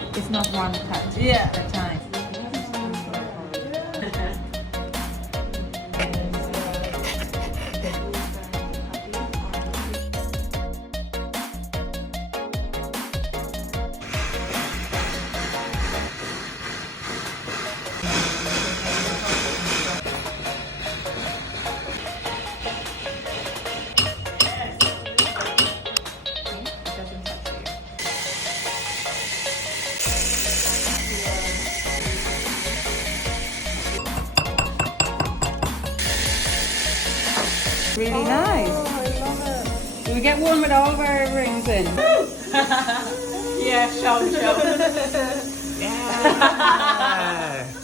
It's not one cut Yeah. at a time. Really nice. I love Do we get one with all of our rings in? it. Yeah, show. Yeah.